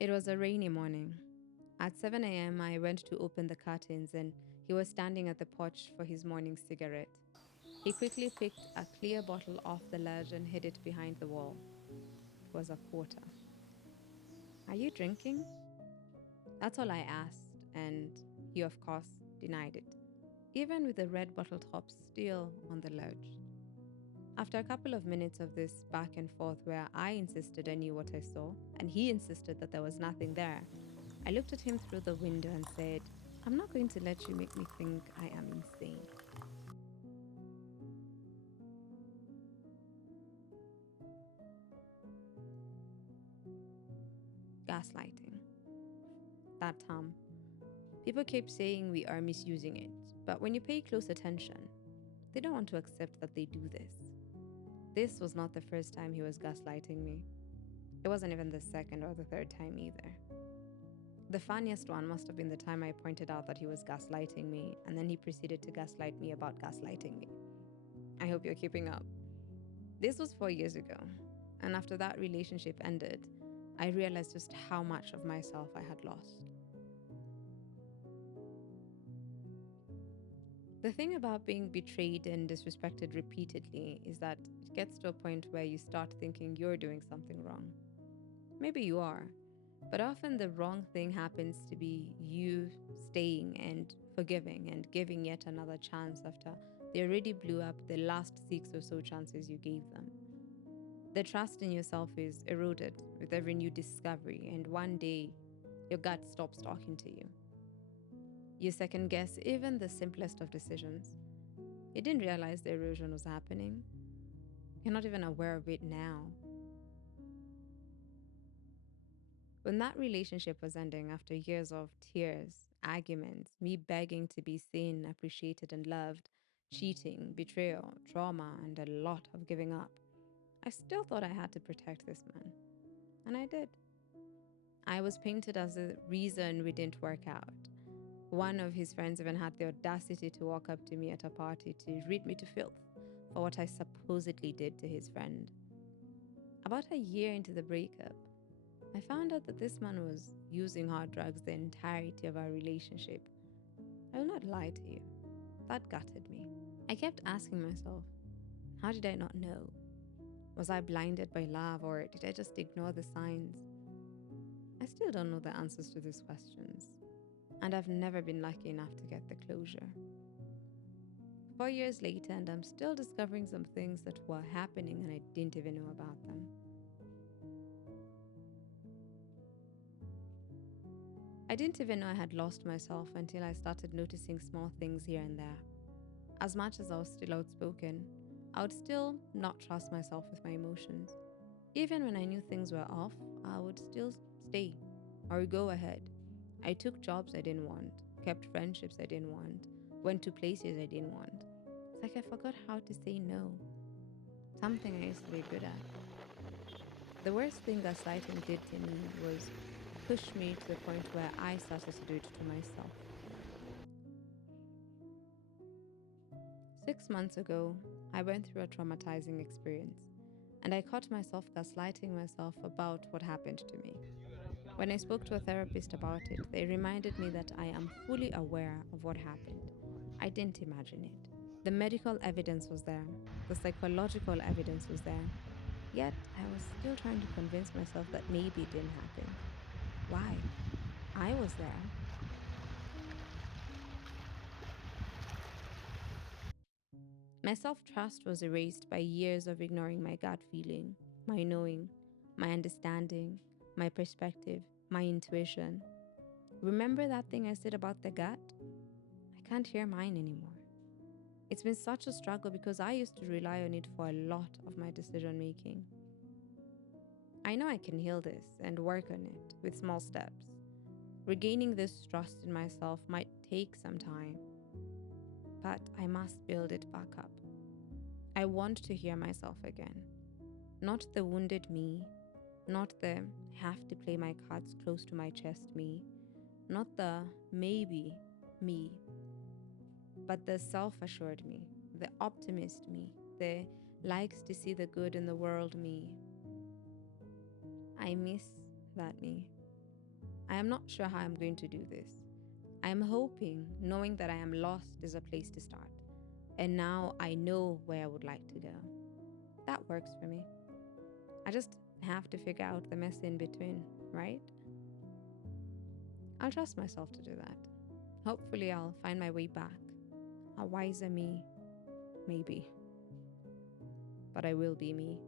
It was a rainy morning. At 7 a.m., I went to open the curtains and he was standing at the porch for his morning cigarette. He quickly picked a clear bottle off the ledge and hid it behind the wall. It was a quarter. Are you drinking? That's all I asked, and he, of course, denied it, even with the red bottle top still on the ledge. After a couple of minutes of this back and forth where I insisted I knew what I saw, and he insisted that there was nothing there, I looked at him through the window and said, I'm not going to let you make me think I am insane. Gaslighting. That term. People keep saying we are misusing it, but when you pay close attention, they don't want to accept that they do this. This was not the first time he was gaslighting me. It wasn't even the second or the third time either. The funniest one must have been the time I pointed out that he was gaslighting me, and then he proceeded to gaslight me about gaslighting me. I hope you're keeping up. This was 4 years ago, and after that relationship ended, I realized just how much of myself I had lost. The thing about being betrayed and disrespected repeatedly is that it gets to a point where you start thinking you're doing something wrong. Maybe you are, but often the wrong thing happens to be you staying and forgiving and giving yet another chance after they already blew up the last 6 or so chances you gave them. The trust in yourself is eroded with every new discovery, and one day your gut stops talking to you. You second guess even the simplest of decisions. You didn't realize the erosion was happening. You're not even aware of it now. When that relationship was ending after years of tears, arguments, me begging to be seen, appreciated, and loved, cheating, betrayal, trauma, and a lot of giving up, I still thought I had to protect this man. And I did. I was painted as the reason we didn't work out. One of his friends even had the audacity to walk up to me at a party to read me to filth for what I supposedly did to his friend. About a year into the breakup, I found out that this man was using hard drugs the entirety of our relationship. I will not lie to you. That gutted me. I kept asking myself, how did I not know? Was I blinded by love, or did I just ignore the signs? I still don't know the answers to these questions, and I've never been lucky enough to get the closure. 4 years later, and I'm still discovering some things that were happening and I didn't even know about them. I didn't even know I had lost myself until I started noticing small things here and there. As much as I was still outspoken, I would still not trust myself with my emotions. Even when I knew things were off, I would still stay or go ahead. I took jobs I didn't want, kept friendships I didn't want, went to places I didn't want. It's like I forgot how to say no, something I used to be good at. The worst thing gaslighting did to me was push me to the point where I started to do it to myself. 6 months ago, I went through a traumatizing experience, and I caught myself gaslighting myself about what happened to me. When I spoke to a therapist about it, they reminded me that I am fully aware of what happened. I didn't imagine it. The medical evidence was there, the psychological evidence was there. Yet, I was still trying to convince myself that maybe it didn't happen. Why? I was there. My self-trust was erased by years of ignoring my gut feeling, my knowing, my understanding, my perspective, my intuition. Remember that thing I said about the gut? I can't hear mine anymore. It's been such a struggle because I used to rely on it for a lot of my decision making. I know I can heal this and work on it with small steps. Regaining this trust in myself might take some time, but I must build it back up. I want to hear myself again. Not the wounded me, not the have to play my cards close to my chest me, not the maybe me, but the self-assured me, the optimist me, the likes to see the good in the world me. I miss that me. I am not sure how I'm going to do this. I am hoping, knowing that I am lost is a place to start. And now I know where I would like to go. That works for me. I just have to figure out the mess in between, right? I'll trust myself to do that. Hopefully, I'll find my way back. A wiser me, maybe. But I will be me.